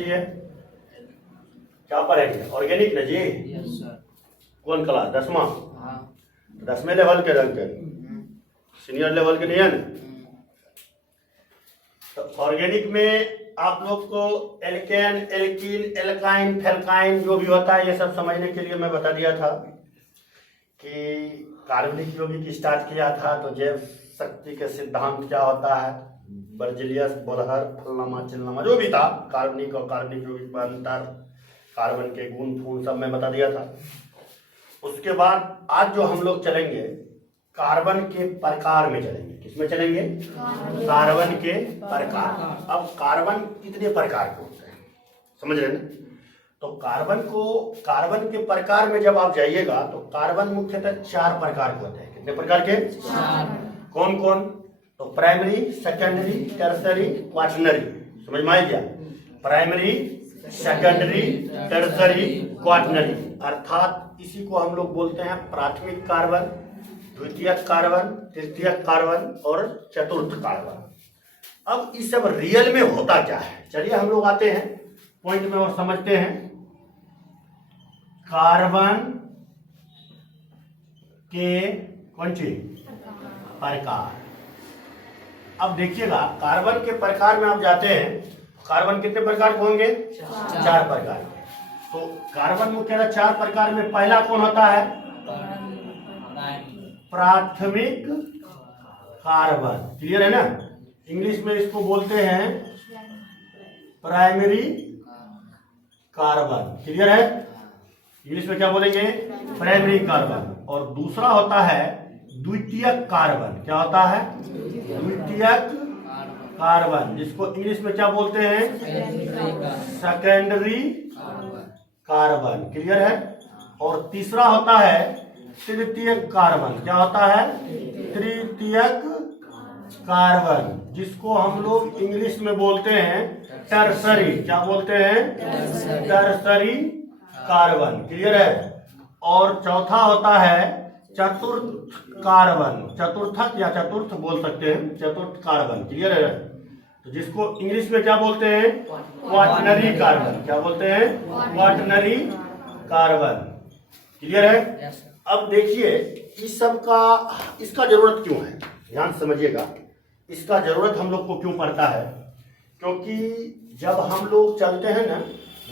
लिए क्या पढ़ेंगे? ऑर्गेनिक ना जी? Yes sir. कौन क्लास? 10वां? हाँ। 10वें लेवल के रंग के, सीनियर लेवल के नहीं है ना? तो ऑर्गेनिक में आप लोग को एल्केन, एल्कीन, एल्काइन, फेल्काइन जो भी होता है ये सब समझने के लिए मैं बता दिया था कि कार्बनिक यौगिक स्टार्ट किया था तो जैव शक्ति के सिद्धांत क्या होता है, बर्जिलियस, बोरहर, फलनामा चिलनामा जो भी था, कार्बनिक और कार्बनिक यौगिक में अंतर, कार्बन के गुण फूल सब मैं बता दिया था। उसके बाद आज जो हम लोग चलेंगे कार्बन के प्रकार में चलेंगे। किसमें चलेंगे? कार्बन के प्रकार। अब कार्बन कितने प्रकार के होते हैं समझ रहे हैं? तो कार्बन के प्रकार में जब आप जाइएगा तो कार्बन मुख्यतः 4 प्रकार के होते हैं। कितने प्रकार के? 4। कौन कौन? तो प्राइमरी, सेकेंडरी, टर्सरी, क्वाटरनरी। समझ में आ गया? प्राइमरी, सेकेंडरी, टर्सरी, क्वाटरनरी, अर्थात इसी को हम लोग बोलते हैं प्राथमिक कार्बन, द्वितीयक कार्बन, तृतीयक कार्बन और चतुर्थ कार्बन। अब इस सब रियल में होता क्या है, चलिए हम लोग आते हैं पॉइंट में और समझते हैं। कार्बन के कौन चीज? प्रकार। अब देखिएगा कार्बन के प्रकार में आप जाते हैं, कार्बन कितने प्रकार के होंगे? 4 प्रकार के। तो कार्बन मुख्यतः 4 प्रकार में पहला कौन होता है? प्राथमिक कार्बन। क्लियर है ना? इंग्लिश में इसको बोलते हैं प्राइमरी कार्बन। क्लियर है? इंग्लिश में क्या बोलेंगे? Primary carbon. और दूसरा होता है द्वितीयक कार्बन। क्या होता है? द्वितीयक कार्बन, जिसको इंग्लिश में क्या बोलते हैं? Secondary carbon. क्लियर है? और तीसरा होता है तृतीयक कार्बन। क्या होता है? तृतीयक कार्बन, जिसको हम लोग इंग्लिश में बोलते हैं टर्सरी। क्या बोलते हैं? Tertiary carbon. क्लियर है? और चौथा होता है चतुर्थ कार्बन, चतुर्थक या चतुर्थ बोल सकते हैं, चतुर्थ कार्बन। क्लियर है? तो जिसको इंग्लिश में क्या बोलते हैं? Quaternary carbon. क्या बोलते हैं? Quaternary carbon. क्लियर है? अब देखिए इस सब का इसका जरूरत क्यों है, ध्यान समझिएगा। इसका जरूरत हम लोग को क्यों पड़ता है? क्योंकि जब हम लोग चलते हैं ना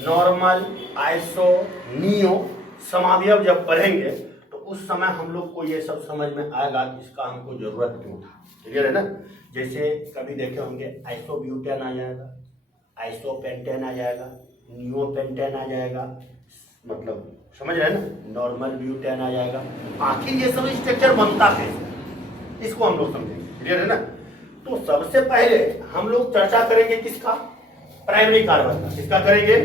नॉर्मल, आइसो, नियो, समावयव जब पढ़ेंगे तो उस समय हम लोग को ये सब समझ में आएगा कि इसका हमको जरूरत क्यों था। क्लियर है ना? जैसे कभी देखे होंगे आइसोब्यूटेन आ जाएगा, आइसोपेंटेन आ जाएगा, नियोपेंटेन आ जाएगा, मतलब समझ रहे हैं ना, नॉर्मल ब्यूटेन आ जाएगा। आखिर ये सब स्ट्रक्चर बनता है, इसको हम लोग समझेंगे। क्लियर है ना? तो सबसे पहले हम लोग चर्चा करेंगे किसका? प्राइमरी कार्बन का। किसका करेंगे?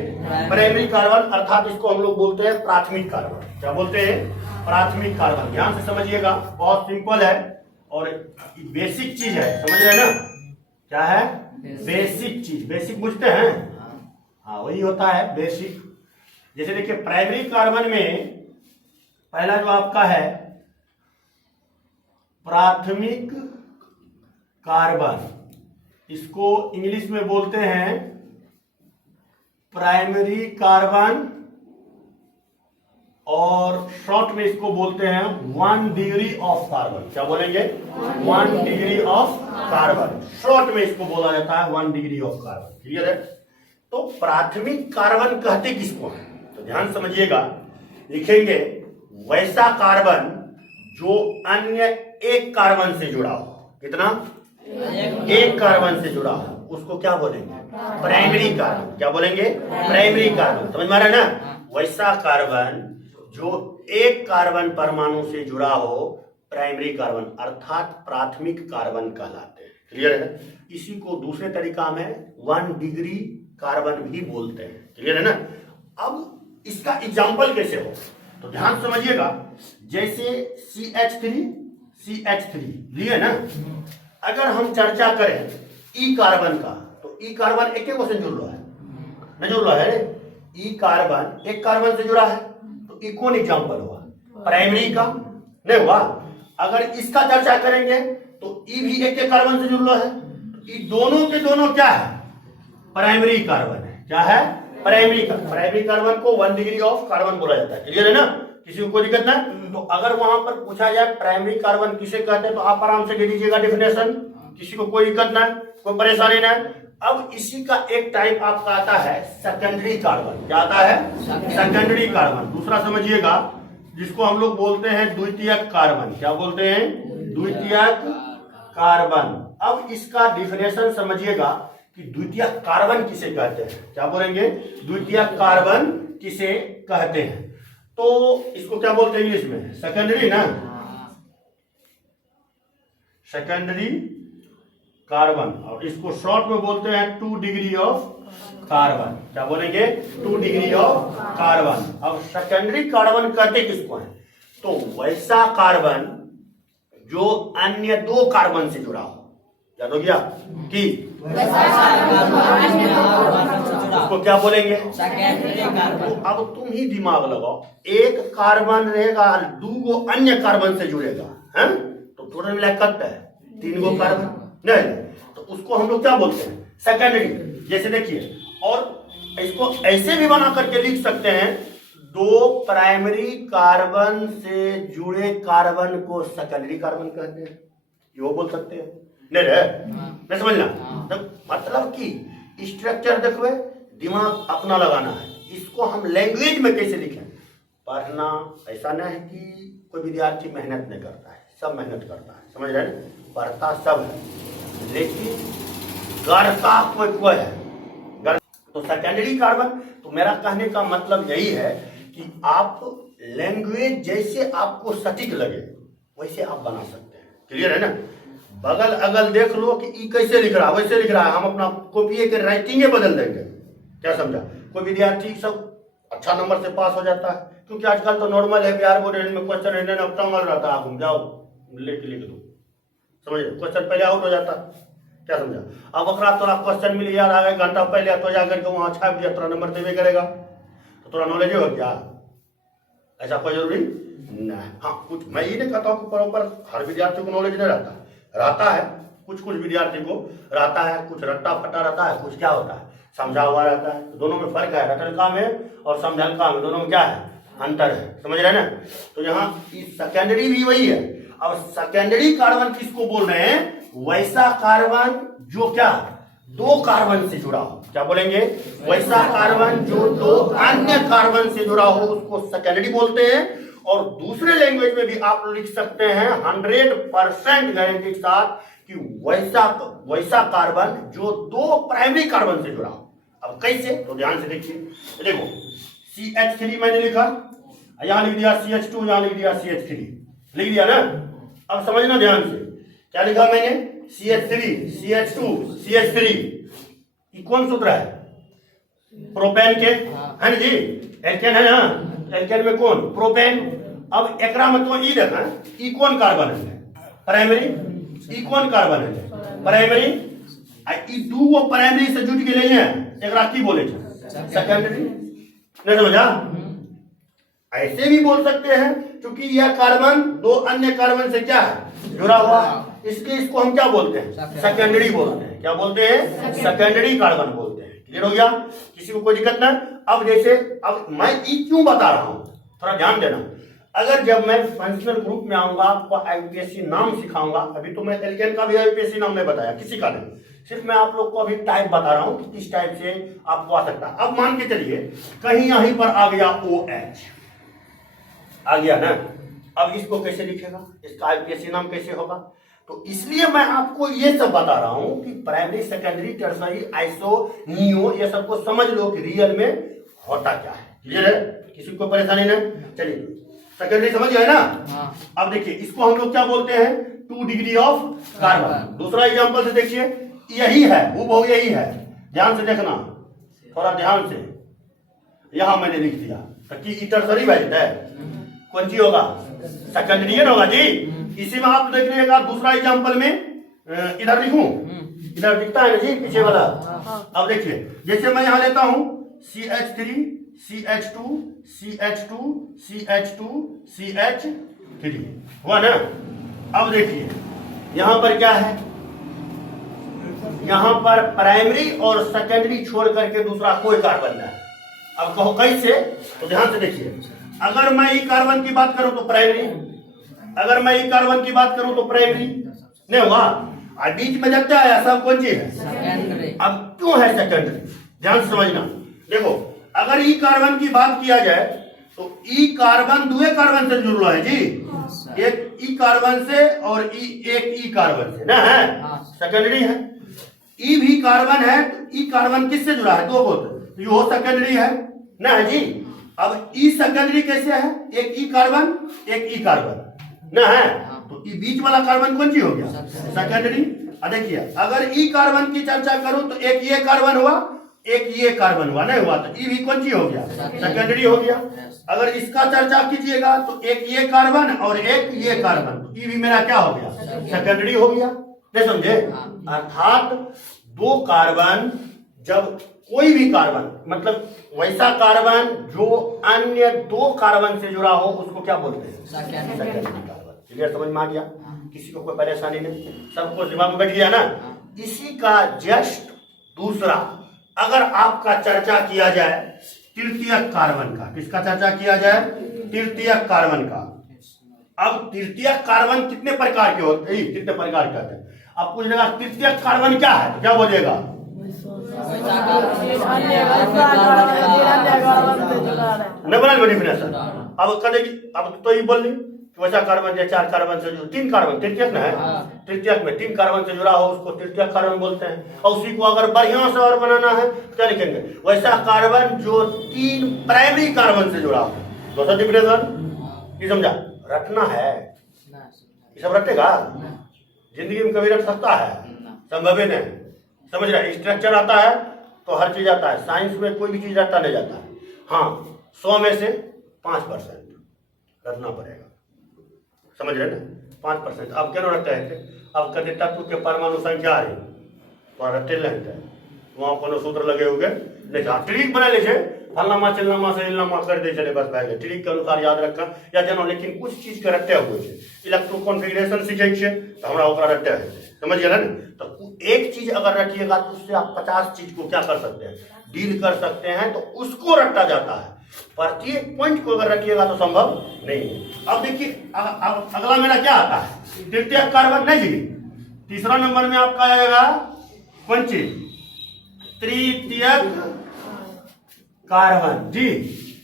प्राइमरी कार्बन, अर्थात इसको हम लोग बोलते हैं प्राथमिक कार्बन। क्या बोलते हैं? प्राथमिक कार्बन। ध्यान से समझिएगा, बहुत सिंपल है और बेसिक चीज है। समझ रहे हैं ना? क्या है? बेसिक चीज। बेसिक बुझते हैं? हाँ, वही होता है बेसिक। जैसे देखिए प्राइमरी कार्बन में पहला जो आपका है प्राथमिक कार्बन, इसको इंग्लिश में बोलते हैं प्राइमरी कार्बन और शॉर्ट में इसको बोलते हैं 1 डिग्री ऑफ कार्बन। क्या बोलेंगे? 1 डिग्री ऑफ कार्बन। शॉर्ट में इसको बोला जाता है 1 डिग्री ऑफ कार्बन। क्लियर है? तो प्राथमिक कार्बन कहते किसको है? तो ध्यान समझिएगा, लिखेंगे वैसा कार्बन जो अन्य एक कार्बन से जुड़ा हो। कितना? एक कार्बन से जुड़ा हो, उसको क्या बोलेंगे? Primary carbon. क्या बोलेंगे? Primary carbon. समझ में आ रहा है ना? वैसा कार्बन जो एक कार्बन परमाणु से जुड़ा हो, प्राइमरी कार्बन अर्थात प्राथमिक कार्बन कहलाते हैं। क्लियर है? इसी को दूसरे तरीका में 1 डिग्री कार्बन भी बोलते हैं। क्लियर है ना? अब इसका एग्जाम्पल कैसे हो तो ध्यान समझिएगा। जैसे CH3 लिए ना, अगर हम चर्चा करें ई कार्बन का तो ई कार्बन एक से जुड़ रहा है, नहीं जुड़ रहा है? ई कार्बन एक कार्बन से जुड़ा है तो ई कौन एग्जाम्पल हुआ? प्राइमरी का नहीं हुआ। अगर इसका चर्चा करेंगे तो ई भी एक कार्बन से जुड़ रहा है, तो ई दोनों के दोनों क्या है? प्राइमरी कार्बन है। क्या है? प्राइमरी कार्बन को 1 डिग्री ऑफ कार्बन बोला जाता है। क्लियर है ना? किसी को कोई दिक्कत ना? तो अगर वहां पर पूछा जाए प्राइमरी कार्बन किसे कहते हैं तो आप आराम से दे दीजिएगा डेफिनेशन, किसी को कोई दिक्कत ना, कोई परेशानी ना। अब इसी का एक टाइप आपका आता है सेकेंडरी कार्बन। क्या आता है? Secondary carbon. दूसरा समझिएगा, जिसको हम लोग बोलते हैं द्वितीयक कार्बन। क्या बोलते हैं? द्वितीयक कार्बन। अब इसका डिफिनेशन समझिएगा कि द्वितीयक कार्बन किसे कहते हैं। क्या बोलेंगे? द्वितीयक कार्बन किसे कहते हैं। तो इसको क्या बोलते हैं इंग्लिश में? सेकेंडरी ना, सेकेंडरी कार्बन। और इसको शॉर्ट में बोलते हैं 2 डिग्री ऑफ कार्बन। क्या बोलेंगे? 2 डिग्री ऑफ कार्बन। अब सेकेंडरी कार्बन कहते किसको है? तो वैसा कार्बन जो अन्य 2 कार्बन से जुड़ा हो। याद हो गया कि उसको क्या बोलेंगे? तो अब तुम ही दिमाग लगाओ, एक कार्बन रहेगा, 2 अन्य कार्बन से जुड़ेगा, है तो टोटल मिला कितना है? 3 गो कार्बन नहीं, तो उसको हम लोग क्या बोलते हैं? सेकेंडरी। जैसे देखिए, और इसको ऐसे भी बना करके लिख सकते हैं, 2 प्राइमरी कार्बन से जुड़े कार्बन को सेकेंडरी कार्बन कहते हैं। ये वो बोल सकते हैं, नहीं रे? नहीं समझना? तो मतलब कि स्ट्रक्चर देखो, दिमाग अपना लगाना है। इसको हम लैंग्वेज में कैसे लिखें? पढ़ना ऐसा नहीं है कि कोई विद्यार्थी मेहनत नहीं करता है, सब मेहनत करता है, समझ रहे हैं? पढ़ता सब है, लेकिन करता कोई है। तो सेकेंडरी कार्बन, तो मेरा कहने का मतलब यही है कि आप लैंग्वेज जैसे आपको सटीक लगे वैसे आप बना सकते हैं। क्लियर है ना? बगल अगल देख लो कि ई कैसे लिख रहा है, वैसे लिख रहा है, हम अपना कॉपी के राइटिंग बदल देंगे। क्या समझा? कोई विद्यार्थी सब अच्छा नंबर से पास हो जाता है, क्योंकि आजकल तो नॉर्मल है, बिहार बोर्ड में क्वेश्चन है ना, टंगल रहता है, आप जाओ लेके लिख दो, समझिए क्वेश्चन पहले आउट हो जाता है। क्या समझा? अब अगर थोड़ा क्वेश्चन मिल गया, आगे घंटा पहले तो जाकर के वहां छाप दिया, थोड़ा नंबर देवे करेगा, तो थोड़ा नॉलेज हो क्या? ऐसा कोई जरूरी नहीं। हाँ, कुछ मैं ये नहीं कहता हूँ कि प्रॉपर हर विद्यार्थी को नॉलेज नहीं रहता है, कुछ विद्यार्थी को रहता है, कुछ रट्टा फटा रहता है, कुछ क्या होता है समझा हुआ रहता है। तो दोनों में फर्क है, रटल काम है और समझल काम है, दोनों में क्या है? अंतर है, समझ रहे हैं ना? तो यहाँ सेकेंडरी भी वही है। अब सेकेंडरी कार्बन किसको बोल रहे हैं? वैसा कार्बन जो क्या 2 कार्बन से जुड़ा हो। क्या बोलेंगे? वैसा कार्बन जो 2 अन्य कार्बन से जुड़ा हो, उसको सेकेंडरी बोलते हैं। और दूसरे लैंग्वेज में भी आप लिख सकते हैं 100% गारंटी के साथ कि वैसा कार्बन जो 2 प्राइमरी कार्बन से जुड़ा हो। अब कैसे? तो ध्यान से देखिए, देखो CH3 मैंने लिखा, यहां लिख दिया CH2, यहां लिख दिया CH3, लिख दिया ना? अब समझना ध्यान से, क्या लिखा मैंने? CH3, CH2, CH3। ये कौन सूत्र है? प्रोपेन के, है ना जी? एल्केन है ना? एल्केन में कौन? प्रोपेन। अब एकरा में तो ई देखा, ई कौन कार्बन है? प्राइमरी। ई कौन कार्बन है? प्राइमरी। ई 2 प्राइमरी से जुट के लिए एकरा की बोले? सेकेंडरी। नहीं समझा? ऐसे भी बोल सकते हैं, क्योंकि यह कार्बन 2 अन्य कार्बन से क्या है? जुड़ा हुआ, इसलिए इसको हम क्या बोलते हैं? सेकेंडरी बोलते हैं। क्या बोलते हैं? सेकेंडरी कार्बन बोलते हैं। क्लियर हो गया? किसी को कोई दिक्कत ना? अब जैसे, अब मैं ई क्यों बता रहा हूं, थोड़ा ध्यान देना। अगर जब मैं फंक्शनल ग्रुप में आऊंगा, आपको आईपीएससी नाम सिखाऊंगा, अभी तो मैं एल्केन का भी आईपीएससी नाम नहीं बताया किसी का नहीं, सिर्फ मैं आप लोग को अभी टाइप बता रहा हूं कि किस टाइप से आपको आ सकता है। अब मान के चलिए कहीं यहीं पर आ गया OH, आ गया ना? अब इसको कैसे लिखेगा? इसका आईपीएससी नाम कैसे होगा? तो इसलिए मैं आपको ये सब बता रहा हूं कि primary, secondary, tertiary, iso, neo, ये सबको समझ लो कि रियल में होता क्या है। क्लियर है? किसी को परेशानी नहीं? चलिए, सेकेंडरी समझ गए ना? अब देखिए, इसको हम लोग क्या बोलते हैं? 2 डिग्री ऑफ कार्बन। दूसरा एग्जांपल से देखिए, यही है, वो यही है, ध्यान से देखना, थोड़ा ध्यान से। यहां मैंने लिख दिया कि टर्सरी वैल्यू है, कौन सी होगा? सेकेंडरी होगा जी। इसी में आप देख लीजिएगा दूसरा एग्जांपल में, इधर लिखूं, इधर दिखता है ना जी पीछे वाला। अब देखिए, जैसे मैं यहां लेता हूं CH3, CH2, CH2, CH2, CH3, हुआ ना? अब देखिए यहां पर क्या है? यहाँ पर प्राइमरी और सेकेंडरी छोड़ करके दूसरा कोई कार्बन नहीं है। अब कहो कैसे, तो ध्यान से देखिए, अगर मैं ई कार्बन की बात करूं तो प्राइमरी, अगर मैं ई कार्बन की बात करूं तो प्राइमरी नहीं हुआ, और बीच में जब क्या आया सब कौन चीज है, सेकेंडरी। अब क्यों है सेकेंडरी, ध्यान से समझना। देखो अगर ई कार्बन की बात किया जाए तो ई कार्बन दूसरे कार्बन से जुड़ रहा है जी, एक ई कार्बन से और एक ई कार्बन से ना है, सेकेंडरी है। ई भी कार्बन है तो ई कार्बन किससे जुड़ा है, दो बोल तो ये हो सेकेंडरी है ना है जी। अब ई सेकेंडरी कैसे है, एक ई कार्बन एक ई कार्बन ना है, तो ई बीच वाला कार्बन कौन सी हो गया, सेकेंडरी। देखिए अगर ई कार्बन की चर्चा करूं तो एक ये कार्बन हुआ एक ये कार्बन हुआ, नहीं हुआ तो ई भी कौन सी हो गया, सेकेंडरी हो गया। अगर इसका चर्चा कीजिएगा तो एक ये कार्बन और एक ये कार्बन, तो ई भी मेरा क्या हो गया, सेकेंडरी हो गया, नहीं समझे। अर्थात दो कार्बन, जब कोई भी कार्बन मतलब वैसा कार्बन जो अन्य दो कार्बन से जुड़ा हो उसको क्या बोलते हैं, सेकेंडरी कार्बन। क्लियर, समझ में आ गया, किसी को कोई परेशानी नहीं, सबको दिमाग में बैठ गया ना। इसी का जस्ट दूसरा अगर आपका चर्चा किया जाए तृतीयक कार्बन का, किसका चर्चा किया जाए, तृतीयक कार्बन का। अब तृतीयक कार्बन कितने प्रकार के होते हैं, कितने प्रकार के होते हैं, अब पूछेगा तृतीयक कार्बन क्या है, क्या बोलिएगा, नहीं बोला डेफिनेशन। अब करेगी, अब तो ये बोल ली वैसा कार्बन जो चार कार्बन से जो तीन कार्बन, तृतीयक ना है, तृतीयक में तीन कार्बन से जुड़ा हो उसको तृतीयक कार्बन बोलते हैं। और उसी को अगर बढ़िया से और बनाना है क्या लिखेंगे, वैसा कार्बन जो तीन प्राइमरी कार्बन से जुड़ा हो, दूसरा डिफिनेशन। ये समझा, रटना है, ये सब रटेगा, जिंदगी में कभी रट सकता है, संभव ही नहीं, समझ रहे। स्ट्रक्चर आता है तो हर चीज आता है, साइंस में कोई भी चीज रटता नहीं जाता है। हाँ 100 में से 5% रटना पड़ेगा, समझ रहे ना, 5%। अब क्या रखता है, अब कभी तत्व के परमाणु संख्या है तो रटे लगता है, वहाँ को सूत्र लगे हुए नहीं, जहाँ ट्रिक बना लीजिए, फलनामा चिलनामा से इलनामा कर दे चले, बस भाई ट्रिक के अनुसार याद रखा या जानो, लेकिन कुछ चीज के रटे हुए थे, इलेक्ट्रो कॉन्फिगरेशन सीखे छे तो हमारा ओकरा रटे है, समझ गया ना। तो एक चीज अगर रखिएगा तो उससे आप 50 चीज को क्या कर सकते हैं, डील कर सकते हैं, तो उसको रटा जाता है। प्रत्येक पॉइंट को अगर रखिएगा तो संभव नहीं है। अब देखिए अगला मेरा क्या आता है, तृतीयक कार्बन नहीं जी, तीसरा नंबर में आपका आएगा कौन चीज, तृतीयक कार्बन जी,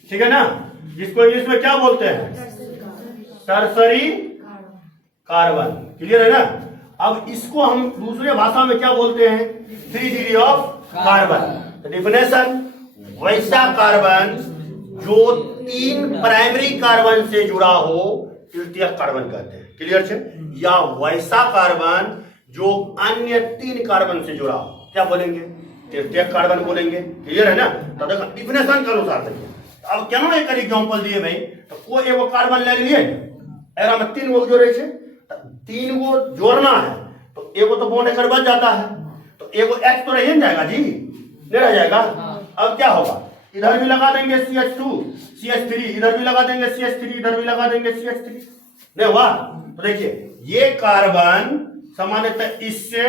ठीक है ना, जिसको इंग्लिश में क्या बोलते हैं, टर्सरी कार्बन। क्लियर है ना। अब इसको हम दूसरे भाषा में क्या बोलते हैं, 3 डिग्री ऑफ कार्बन। डिफिनेशन, वैसा कार्बन जो तीन प्राइमरी कार्बन से जुड़ा हो तृतीयक कार्बन कहते हैं। क्लियर है। या वैसा कार्बन जो अन्य तीन कार्बन से जुड़ा हो, क्या बोलेंगे, तृतीयक कार्बन बोलेंगे। क्लियर है ना। तो देखो डिफिनेशन के अनुसार देखिए, अब क्या एक एग्जांपल दिए भाई, तो कोई एगो कार्बन ले लिए, एरा में 3 गो जोड़े छे, 3 गो जोड़ना है तो एगो तो बॉन्ड एकर बच जाता है, तो एगो H तो रह जाएगा जी, नहीं रह जाएगा। अब क्या होगा, इधर भी लगा देंगे CH2 CH3, इधर भी लगा देंगे CH3, इधर भी लगा देंगे CH3, नहीं हुआ। तो देखिए ये कार्बन सामान्यतः इससे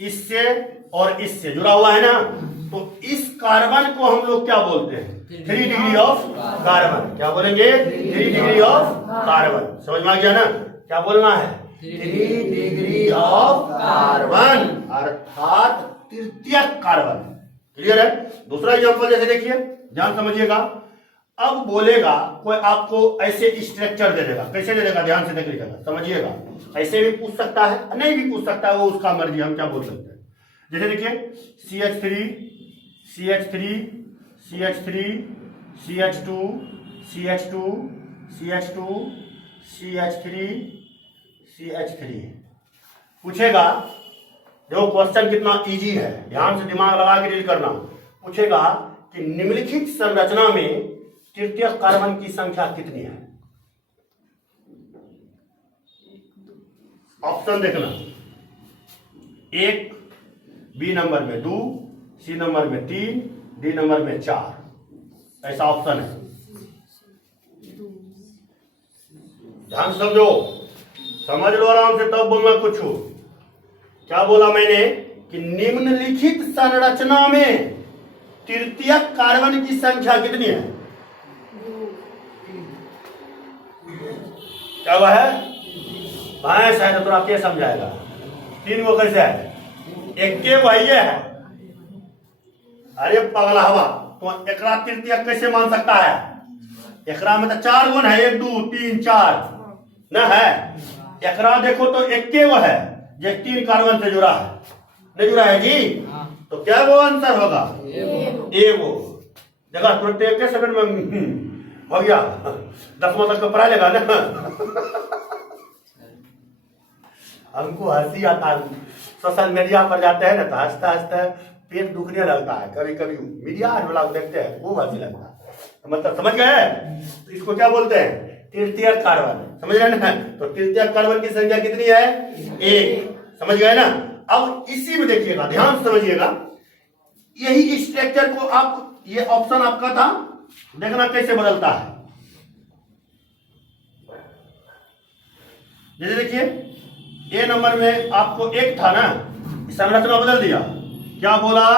इससे और इससे जुड़ा हुआ है ना, तो इस कार्बन को हम लोग क्या बोलते हैं, 3 डिग्री ऑफ कार्बन। क्या बोलेंगे, 3 डिग्री ऑफ कार्बन। समझ में आ गया ना, क्या बोलना है, 3 डिग्री ऑफ कार्बन, अर्थात तृतीयक कार्बन। क्लियर है। दूसरा एग्जांपल जैसे देखिए, ध्यान समझिएगा। अब बोलेगा कोई आपको ऐसे स्ट्रक्चर दे देगा, कैसे दे देगा, ध्यान से देखिएगा, समझिएगा। ऐसे भी पूछ सकता है, नहीं भी पूछ सकता है, वो उसका मर्जी, हम क्या बोल सकते हैं। जैसे देखिए CH3 CH3 CH3 CH2 CH2 CH2 CH3 CH3 पूछेगा। देखो क्वेश्चन कितना इजी है, ध्यान से दिमाग लगा के डील करना। पूछेगा कि निम्नलिखित संरचना में तृतीयक कार्बन की संख्या कितनी है। ऑप्शन देखना, 1, बी नंबर में 2, सी नंबर में 3, डी नंबर में 4, ऐसा ऑप्शन है। ध्यान समझो, समझ लो आराम से, तब बोलना कुछ हो। क्या बोला मैंने कि निम्नलिखित संरचना में तृतीयक कार्बन की संख्या कितनी है? क्या हुआ है? भैंस है तो आप क्या समझाएगा? 3 गो कैसे है? एक वही है। अरे पगला हवा, तो एकरा तृतीयक कैसे मान सकता है? एकरा में तो 4 गुण है, 1 2 3 4 न है। एकरा देखो तो एक वो है जो 3 कार्बन से जुड़ा है, नहीं जुड़ा है जी? तो क्या वो आंसर होगा? एगो। देखा तुरंत एक सेकंड में हो गया। 10वां तक तो पढ़ा लेगा ना। हमको हंसी आता है, सोशल मीडिया पर जाते हैं ना तो हंसते हंसते पेट दुखने लगता है। कभी कभी मीडिया वाला देखते हैं वो हंसी लगता है। तो मतलब समझ गए? तो इसको क्या बोलते हैं? तृतीयक कार्बन। समझ रहे ना? तो तृतीयक कार्बन की संख्या कितनी है? 1। समझ गए ना? अब इसी में देखिएगा, ध्यान से समझिएगा। यही स्ट्रक्चर को आप, ये ऑप्शन आपका था, देखना कैसे बदलता है। जैसे देखिए ए नंबर में आपको 1 था ना, संरचना बदल दिया। क्या बोला?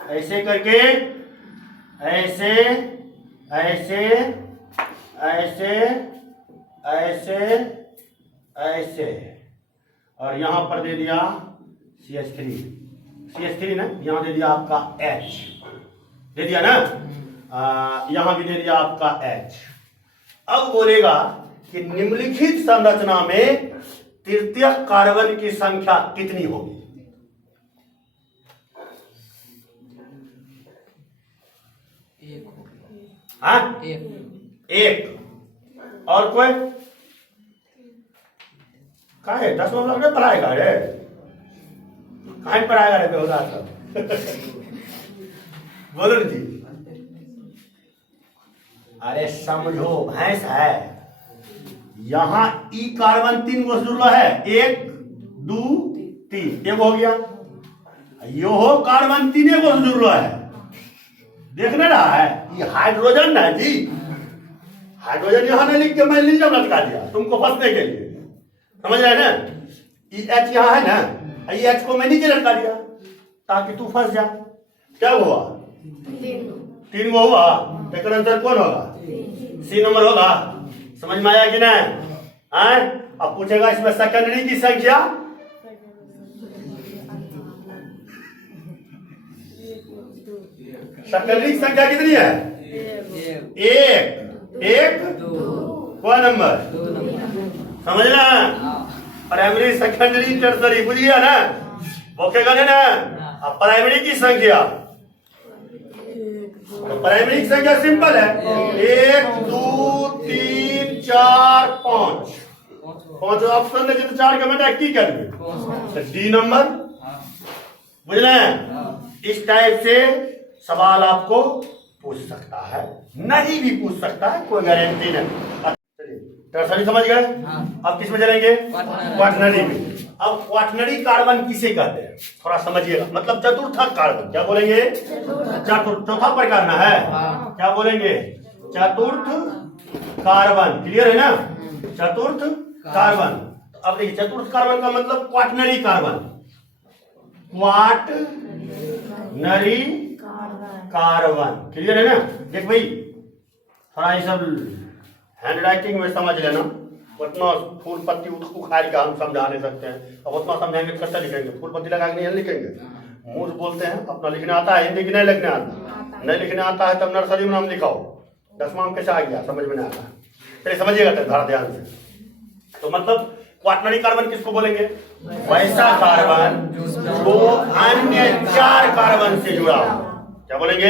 ऐसे करके ऐसे ऐसे ऐसे ऐसे ऐसे और यहां पर दे दिया CH3 ना, यहां दे दिया आपका H, दे दिया ना, यहां भी दे दिया आपका H। अब बोलेगा कि निम्नलिखित संरचना में तृतीयक कार्बन की संख्या कितनी होगी? हाँ, 1। और कोई का है? 10वां ब्लॉक में पढ़ाएगा रे, कहीं पढ़ाएगा रे बेहुदा सब। बोलो जी। अरे समझो, भैंस है, यहां ई कार्बन 3 गो जुड़ा है, 1 2 3, एक हो गया। यो हो कार्बन 3 गो जुड़ा है, देख नहीं रहा है? ये हाइड्रोजन है जी। हाइड्रोजन यहां नहीं लिख के मैं नीचे लटका दिया तुमको फंसने के लिए। समझ रहे हैं ना? ई H यहां है ना, ई H को मैं नीचे लटका दिया ताकि तू फंस जा। क्या हुआ? 3 गो हुआ। लेकिन आंसर कौन होगा? C नंबर होगा। समझ में आया कि नहीं? अब पूछेगा इसमें सेकेंडरी की संख्या। सेकेंडरी की संख्या कितनी है? 1 कौन नंबर? समझना? प्राइमरी सेकेंडरी टर्सरी बुझिए ना, बोकेगा ना। अब प्राइमरी की संख्या, तो प्राइमरी की संख्या सिंपल है, 1 2 3 4 5। 5 ऑप्शन है तो 4 के बेटा की कर दे डी नंबर। बुझ रहे हैं? इस टाइप से सवाल आपको पूछ सकता है, नहीं भी पूछ सकता है, कोई गारंटी नहीं। टर्सरी समझ गए? अब किस में चलेंगे? क्वाटरनरी में। अब क्वाटरनरी कार्बन किसे कहते हैं थोड़ा समझिएगा, मतलब चतुर्थक कार्बन। क्या बोलेंगे? चौथा प्रकार ना है, क्या बोलेंगे? चतुर्थ कार्बन। क्लियर है ना? चतुर्थ कार्बन। अब देखिए, चतुर्थ कार्बन का मतलब quaternary carbon. Quaternary carbon. Clear है ना? देख भाई, थोड़ा ये सब हैंड राइटिंग में समझ लेना, उतना फूल पत्ती उखाड़ के हम समझा नहीं सकते हैं। अब उतना समझाएंगे कैसे लिखेंगे? फूल पत्ती लगा के नहीं लिखेंगे। मुंह बोलते हैं, अपना लिखने आता है, हिंदी की नहीं लिखने आता, नहीं लिखने आता है तब नर्सरी में नाम लिखाओ। 10वां में कैसे आ गया? समझ में नहीं आता। चलिए समझिएगा थोड़ा ध्यान से। तो मतलब क्वाटरनरी कार्बन किसको बोलेंगे? वैसा कार्बन जो अन्य 4 कार्बन से जुड़ा हो। क्या बोलेंगे?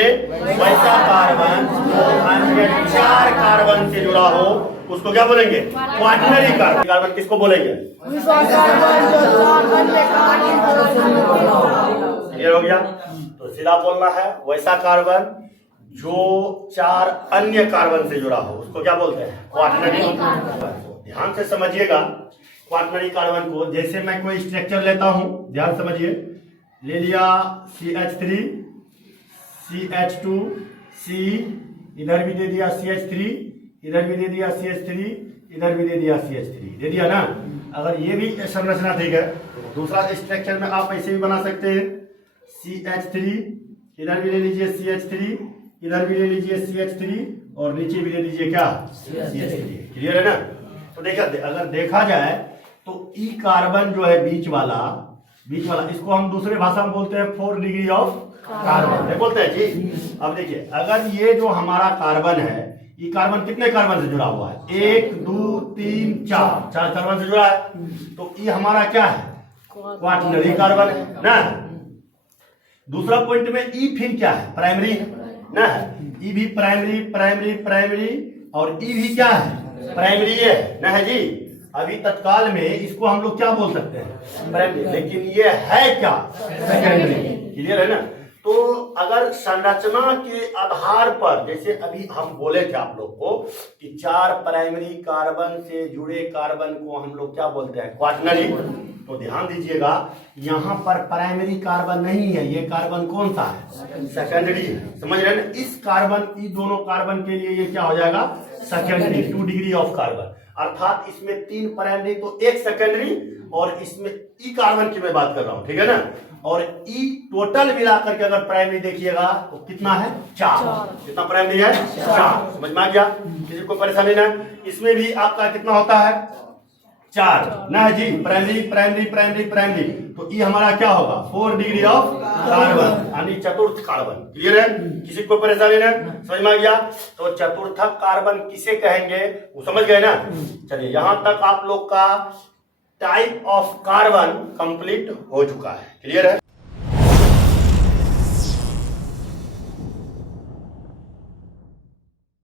वैसा कार्बन जो अन्य 4 कार्बन से जुड़ा हो, उसको क्या बोलेंगे? Quaternary carbon. कार्बन किसको बोलेंगे? क्लियर हो गया? तो सीधा बोलना है, वैसा कार्बन जो 4 अन्य कार्बन से जुड़ा हो, उसको क्या बोलते हैं? Quaternary carbon. ध्यान से समझिएगा क्वाटरनरी कार्बन को। जैसे मैं कोई स्ट्रक्चर लेता हूं, ध्यान समझिए। ले लिया CH3 CH2 C, इधर भी दे दिया CH3, इधर भी दे दिया CH3, इधर भी दे दिया CH3, दे दिया ना। अगर ये भी संरचना ठीक है, दूसरा स्ट्रक्चर में आप ऐसे भी बना सकते हैं, CH3, इधर भी ले लीजिए CH3, इधर भी ले लीजिए CH3 और नीचे भी ले लीजिए क्या, CH3। क्लियर है ना। तो देखा, अगर देखा जाए तो ई कार्बन जो है बीच वाला इसको हम दूसरे भाषा में बोलते हैं 4 डिग्री ऑफ कार्बन बोलते हैं जी। अब देखिए, अगर ये जो हमारा कार्बन है, ये कार्बन कितने कार्बन से जुड़ा हुआ है, 1 2 3 4 कार्बन से जुड़ा है। तो ये हमारा क्या है, क्वाटरनरी कार्बन है ना। दूसरा पॉइंट में ई फिर क्या है, प्राइमरी ना। ई भी प्राइमरी और ई भी क्या है, प्राइमरी है ना है जी। अभी तत्काल में इसको हम लोग क्या बोल सकते हैं, प्राइमरी, लेकिन ये है क्या, सेकेंडरी। क्लियर है ना। तो अगर संरचना के आधार पर, जैसे अभी हम बोले थे आप लोग को कि 4 प्राइमरी कार्बन से जुड़े कार्बन को हम लोग क्या बोलते हैं, क्वाटरनरी। तो ध्यान दीजिएगा, यहाँ पर प्राइमरी कार्बन नहीं है, ये कार्बन कौन सा है, सेकेंडरी है। समझ रहे हैं ना। इस कार्बन, ई दोनों कार्बन के लिए ये क्या हो जाएगा, सेकेंडरी, 2 डिग्री ऑफ कार्बन। अर्थात इसमें 3 प्राइमरी तो 1 सेकेंडरी, और इसमें ई कार्बन की मैं बात कर रहा हूं, ठीक है ना। और ई टोटल मिलाकर के अगर प्राइमरी देखिएगा तो कितना है, 4। कितना प्राइमरी है, 4। समझ में आ गया, किसी को परेशानी ना। इसमें भी आपका कितना होता है, 4 ना जी, प्राइमरी। तो ये हमारा क्या होगा, 4 डिग्री ऑफ कार्बन, यानी चतुर्थ कार्बन। क्लियर है, किसी को परेशानी ना, समझ में आ गया। तो चतुर्थक कार्बन किसे कहेंगे, वो समझ गए ना। चलिए, यहां तक आप लोग का टाइप ऑफ कार्बन कंप्लीट हो चुका है। क्लियर है।